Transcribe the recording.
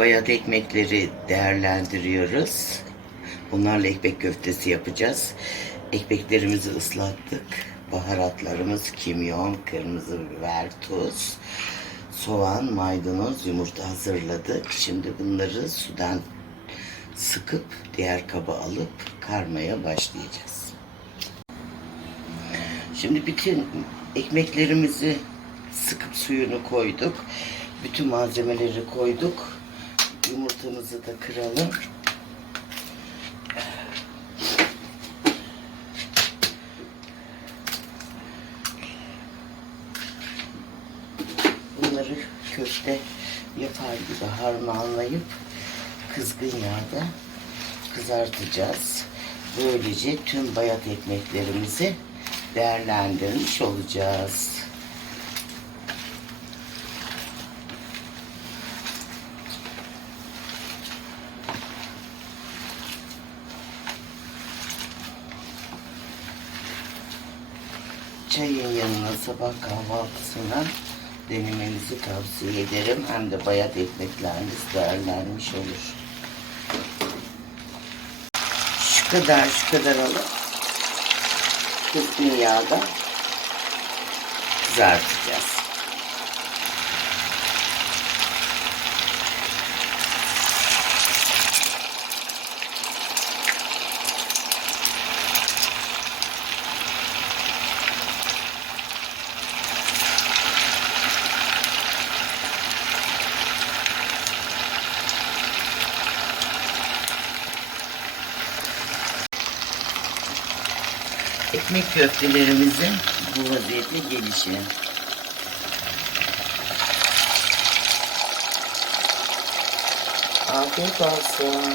bayat ekmekleri değerlendiriyoruz. Bunlarla ekmek köftesi yapacağız. Ekmeklerimizi ıslattık. Baharatlarımız kimyon, kırmızı biber, tuz, soğan, maydanoz, yumurta hazırladık. Şimdi bunları sudan sıkıp diğer kaba alıp karmaya başlayacağız. Şimdi bütün ekmeklerimizi sıkıp suyunu koyduk. Bütün malzemeleri koyduk. Yumurtamızı da kıralım. Bunları köfte yapar gibi harmanlayıp kızgın yağda kızartacağız. Böylece tüm bayat ekmeklerimizi değerlendirmiş olacağız. Çayın yanına sabah kahvaltısına denemenizi tavsiye ederim. Hem de bayat ekmekleriniz değerlenmiş olur. Şu kadar şu kadar alıp kızgın yağda kızartacağız. Ekmek köftelerimizin bu vaziyette gelişi. Afiyet olsun.